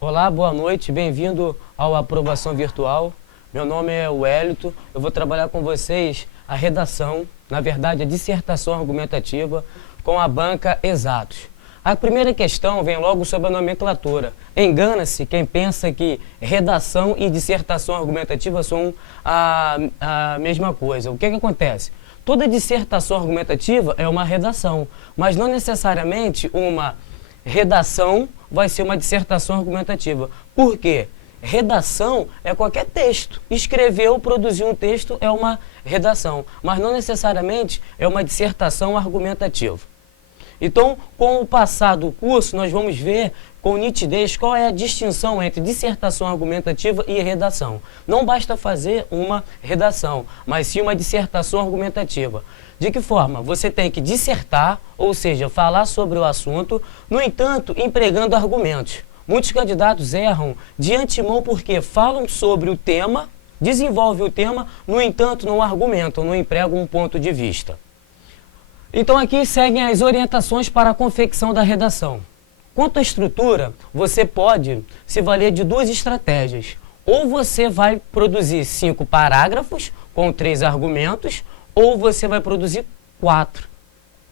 Olá, boa noite, bem-vindo ao Aprovação Virtual. Meu nome é Wellington, eu vou trabalhar com vocês a redação, na verdade a dissertação argumentativa, com a banca Exatos. A primeira questão vem logo sobre a nomenclatura. Engana-se quem pensa que redação e dissertação argumentativa são a mesma coisa. O que acontece? Toda dissertação argumentativa é uma redação, mas não necessariamente uma redação vai ser uma dissertação argumentativa. Por quê? Redação é qualquer texto. Escrever ou produzir um texto é uma redação, mas não necessariamente é uma dissertação argumentativa. Então, com o passar do curso, nós vamos ver com nitidez qual é a distinção entre dissertação argumentativa e redação. Não basta fazer uma redação, mas sim uma dissertação argumentativa. De que forma? Você tem que dissertar, ou seja, falar sobre o assunto, no entanto, empregando argumentos. Muitos candidatos erram de antemão porque falam sobre o tema, desenvolvem o tema, no entanto, não argumentam, não empregam um ponto de vista. Então aqui seguem as orientações para a confecção da redação. Quanto à estrutura, você pode se valer de duas estratégias. Ou você vai produzir 5 parágrafos com 3 argumentos, ou você vai produzir 4,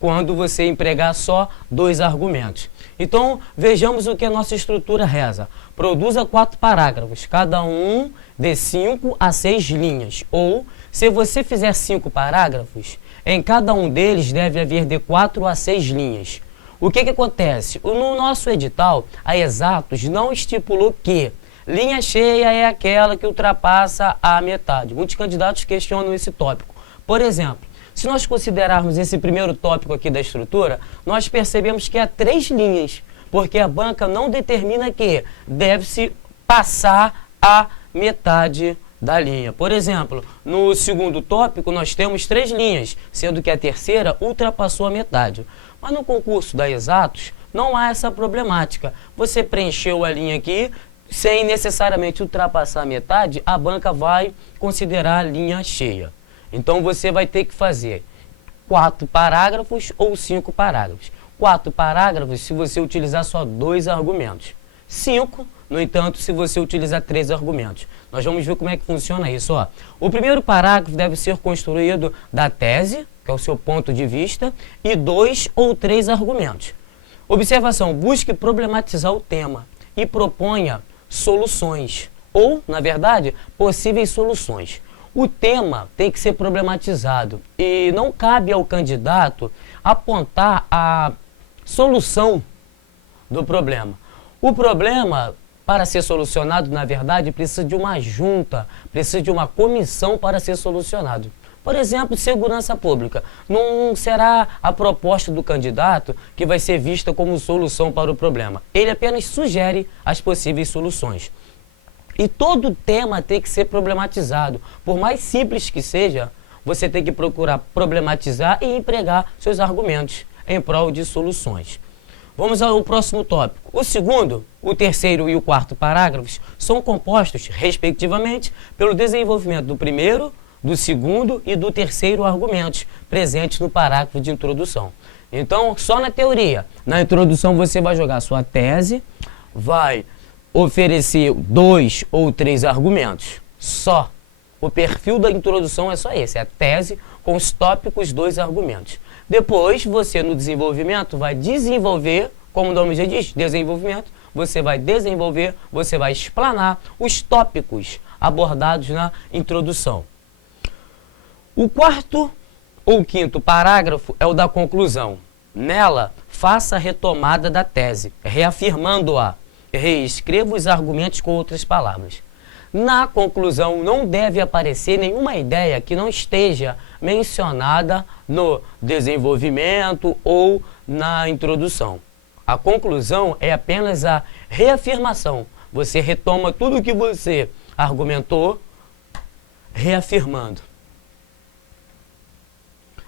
quando você empregar só 2 argumentos. Então, vejamos o que a nossa estrutura reza. Produza 4 parágrafos, cada um de 5 a 6 linhas. Ou, se você fizer 5 parágrafos, em cada um deles deve haver de 4 a 6 linhas. O que acontece? No nosso edital, a Exatos não estipulou que linha cheia é aquela que ultrapassa a metade. Muitos candidatos questionam esse tópico. Por exemplo, se nós considerarmos esse primeiro tópico aqui da estrutura, nós percebemos que há 3 linhas, porque a banca não determina que deve-se passar a metade da linha. Por exemplo, no segundo tópico nós temos 3 linhas, sendo que a terceira ultrapassou a metade. Mas no concurso da Exatos não há essa problemática. Você preencheu a linha aqui, sem necessariamente ultrapassar a metade, a banca vai considerar a linha cheia. Então você vai ter que fazer 4 parágrafos ou 5 parágrafos. 4 parágrafos se você utilizar só 2 argumentos. 5, no entanto, se você utilizar 3 argumentos. Nós vamos ver como é que funciona isso. Ó. O primeiro parágrafo deve ser construído da tese, que é o seu ponto de vista, e 2 ou 3 argumentos. Observação, busque problematizar o tema e proponha soluções, ou, na verdade, possíveis soluções. O tema tem que ser problematizado e não cabe ao candidato apontar a solução do problema. O problema, para ser solucionado, na verdade, precisa de uma junta, precisa de uma comissão para ser solucionado. Por exemplo, segurança pública. Não será a proposta do candidato que vai ser vista como solução para o problema. Ele apenas sugere as possíveis soluções. E todo tema tem que ser problematizado. Por mais simples que seja, você tem que procurar problematizar e empregar seus argumentos em prol de soluções. Vamos ao próximo tópico. O segundo, o terceiro e o quarto parágrafos são compostos, respectivamente, pelo desenvolvimento do primeiro, do segundo e do terceiro argumentos presentes no parágrafo de introdução. Então, só na teoria. Na introdução você vai jogar sua tese, vai oferecer 2 ou 3 argumentos. Só. O perfil da introdução é só esse, é a tese com os tópicos 2 argumentos. Depois, você no desenvolvimento vai desenvolver, como o nome já diz, desenvolvimento, você vai desenvolver, você vai explanar os tópicos abordados na introdução. O quarto ou quinto parágrafo é o da conclusão. Nela, faça a retomada da tese, reafirmando-a. Reescreva os argumentos com outras palavras. Na conclusão, não deve aparecer nenhuma ideia que não esteja mencionada no desenvolvimento ou na introdução. A conclusão é apenas a reafirmação. Você retoma tudo o que você argumentou, reafirmando.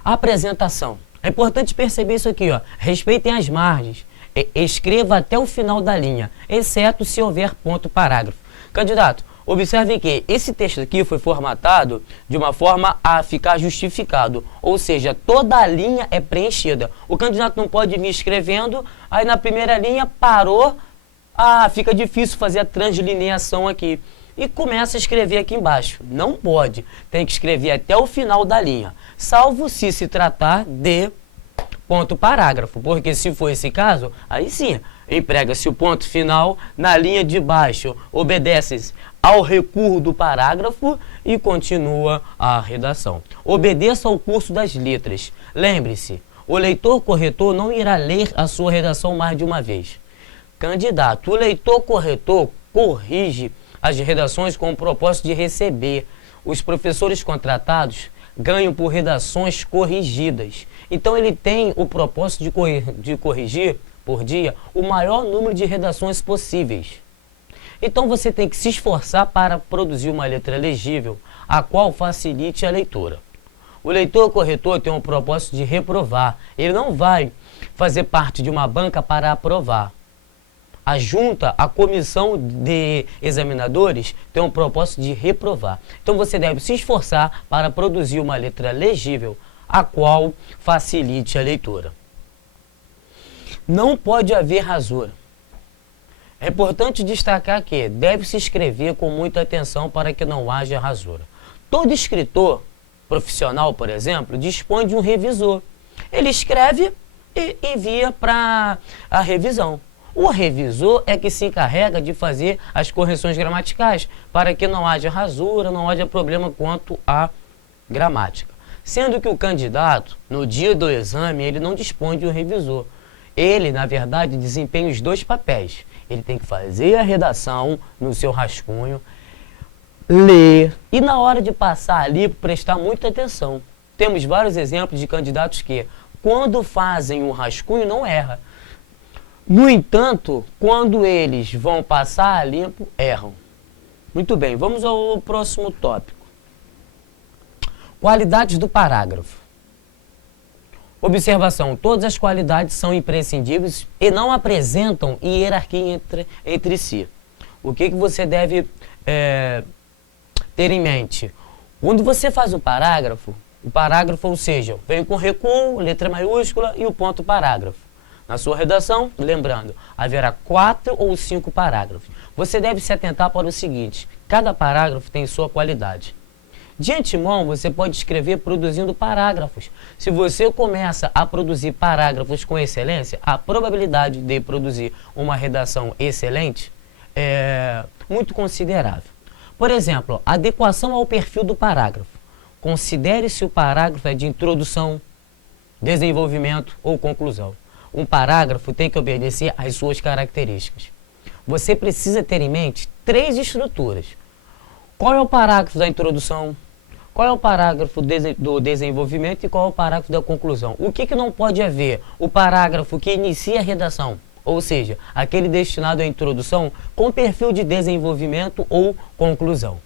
Apresentação. É importante perceber isso aqui, ó. Respeitem as margens. Escreva até o final da linha, exceto se houver ponto parágrafo. Candidato, observe que esse texto aqui foi formatado de uma forma a ficar justificado, ou seja, toda a linha é preenchida. O candidato não pode vir escrevendo, aí na primeira linha parou, Ah, fica difícil fazer a translineação aqui. E começa a escrever aqui embaixo. Não pode. Tem que escrever até o final da linha. Salvo se tratar de ponto parágrafo. Porque se for esse caso, aí sim, emprega-se o ponto final na linha de baixo. Obedece ao recuo do parágrafo e continua a redação. Obedeça ao curso das letras. Lembre-se, o leitor corretor não irá ler a sua redação mais de uma vez. Candidato, o leitor corretor corrige as redações com o propósito de receber. Os professores contratados ganham por redações corrigidas. Então ele tem o propósito de corrigir por dia o maior número de redações possíveis. Então você tem que se esforçar para produzir uma letra legível, a qual facilite a leitura. O leitor corretor tem o propósito de reprovar. Ele não vai fazer parte de uma banca para aprovar. A junta, a comissão de examinadores tem o propósito de reprovar. Então você deve se esforçar para produzir uma letra legível, a qual facilite a leitura. Não pode haver rasura. É importante destacar que deve-se escrever com muita atenção para que não haja rasura. Todo escritor profissional, por exemplo, dispõe de um revisor. Ele escreve e envia para a revisão. O revisor é que se encarrega de fazer as correções gramaticais para que não haja rasura, não haja problema quanto à gramática. Sendo que o candidato, no dia do exame, ele não dispõe de um revisor. Ele, na verdade, desempenha os dois papéis. Ele tem que fazer a redação no seu rascunho, ler e, na hora de passar ali, prestar muita atenção. Temos vários exemplos de candidatos que, quando fazem o rascunho, não erram. No entanto, quando eles vão passar a limpo, erram. Muito bem, vamos ao próximo tópico. Qualidades do parágrafo. Observação, todas as qualidades são imprescindíveis e não apresentam hierarquia entre si. O que você deve ter em mente? Quando você faz o parágrafo, ou seja, vem com recuo, letra maiúscula e o ponto parágrafo. Na sua redação, lembrando, haverá 4 ou 5 parágrafos. Você deve se atentar para o seguinte, cada parágrafo tem sua qualidade. De antemão, você pode escrever produzindo parágrafos. Se você começa a produzir parágrafos com excelência, a probabilidade de produzir uma redação excelente é muito considerável. Por exemplo, adequação ao perfil do parágrafo. Considere se o parágrafo é de introdução, desenvolvimento ou conclusão. Um parágrafo tem que obedecer às suas características. Você precisa ter em mente 3 estruturas. Qual é o parágrafo da introdução? Qual é o parágrafo do desenvolvimento e qual é o parágrafo da conclusão? O que não pode haver? O parágrafo que inicia a redação, ou seja, aquele destinado à introdução com perfil de desenvolvimento ou conclusão.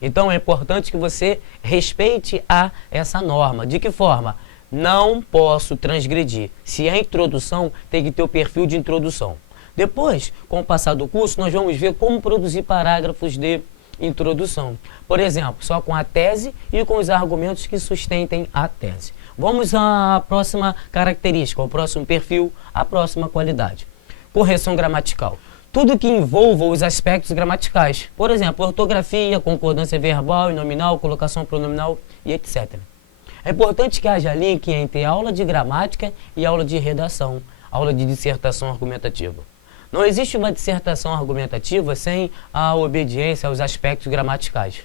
Então é importante que você respeite essa norma. De que forma? Não posso transgredir. Se é introdução, tem que ter o perfil de introdução. Depois, com o passar do curso, nós vamos ver como produzir parágrafos de introdução. Por exemplo, só com a tese e com os argumentos que sustentem a tese. Vamos à próxima característica, ao próximo perfil, à próxima qualidade. Correção gramatical. Tudo que envolva os aspectos gramaticais. Por exemplo, ortografia, concordância verbal e nominal, colocação pronominal e etc. É importante que haja link entre aula de gramática e aula de redação, aula de dissertação argumentativa. Não existe uma dissertação argumentativa sem a obediência aos aspectos gramaticais.